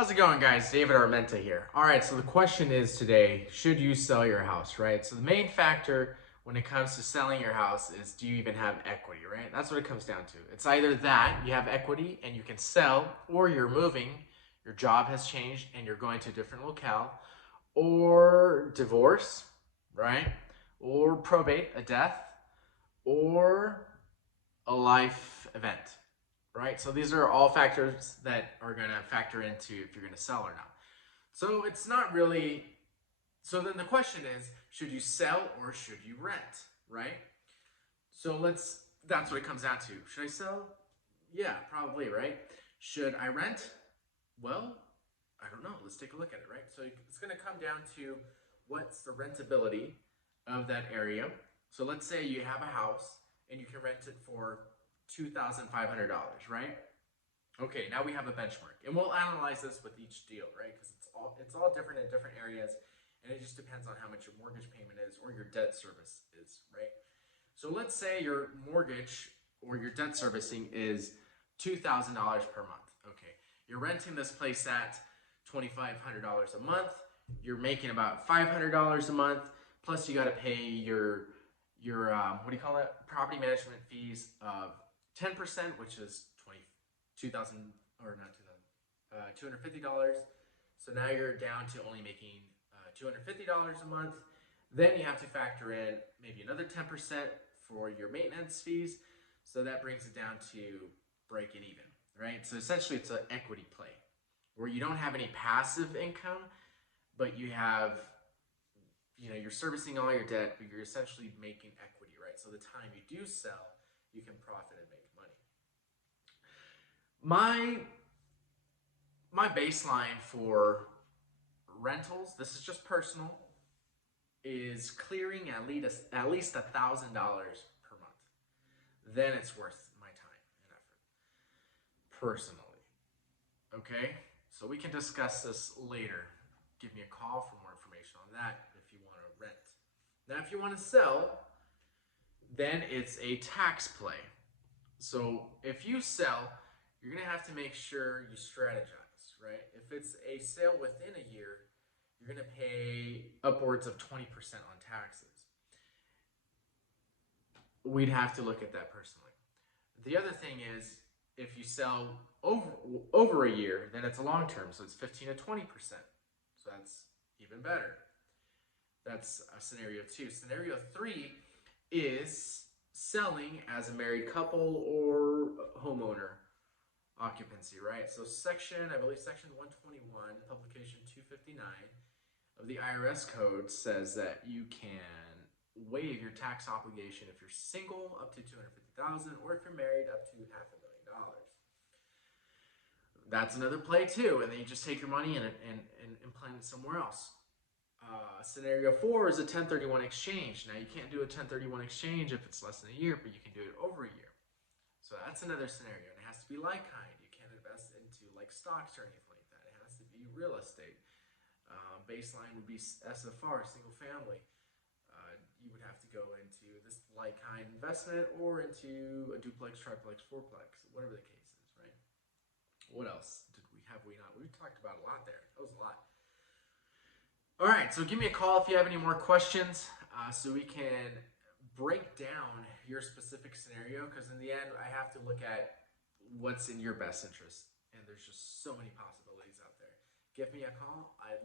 How's it going, guys? David Armenta here. All right, so the question is today, should you sell your house, right? So the main factor when it comes to selling your house is, do you even have equity, right? That's what it comes down to. It's either that you have equity and you can sell, or you're moving, your job has changed and you're going to a different locale, or divorce, right? Or probate, a death, or a life event, right? So these are all factors that are going to factor into if you're going to sell or not. So it's not really. So then the question is, should you sell or should you rent, right? So that's what it comes down to. Should I sell? Yeah, probably, right? Should I rent? Well, I don't know. Let's take a look at it, right? So it's going to come down to what's the rentability of that area. So let's say you have a house and you can rent it for $2,500, right? Okay, now we have a benchmark, and we'll analyze this with each deal, right? Because it's all different in different areas, and it just depends on how much your mortgage payment is or your debt service is, right? So let's say your mortgage or your debt servicing is $2,000 per month. Okay, you're renting this place at $2,500 a month. You're making about $500 a month. Plus, you got to pay your what do you call it? Property management fees of 10%, which is 2,000 or not 2,000, $250. So now you're down to only making $250 a month. Then you have to factor in maybe another 10% for your maintenance fees. So that brings it down to break it even, right? So essentially it's an equity play where you don't have any passive income, but you have, you're servicing all your debt, but you're essentially making equity, right? So the time you do sell, you can profit and make money. My baseline for rentals, this is just personal, is clearing at least $1,000 per month. Then it's worth my time and effort, personally. Okay, so we can discuss this later. Give me a call for more information on that if you want to rent. Now, if you want to sell, then it's a tax play. So if you sell, you're going to have to make sure you strategize, right? If it's a sale within a year, you're going to pay upwards of 20% on taxes. We'd have to look at that personally. The other thing is, if you sell over a year, then it's a long term, so it's 15 to 20%. So that's even better. That's scenario 2. Scenario 3 is selling as a married couple or homeowner occupancy, right? So I believe section 121, publication 259 of the IRS code says that you can waive your tax obligation if you're single up to $250,000 or if you're married up to $500,000. That's another play too, and then you just take your money and implant it somewhere else. Scenario 4 is a 1031 exchange. Now you can't do a 1031 exchange if it's less than a year, but you can do it over a year. So that's another scenario, and it has to be like kind. You can't invest into like stocks or anything like that. It has to be real estate. Baseline would be SFR, single family. You would have to go into this like kind investment or into a duplex, triplex, fourplex, whatever the case is, right? What else did we have? We not? We talked about a lot there. That was a lot. All right, so give me a call if you have any more questions, so we can break down your specific scenario, because in the end, I have to look at what's in your best interest, and there's just so many possibilities out there. Give me a call. I'd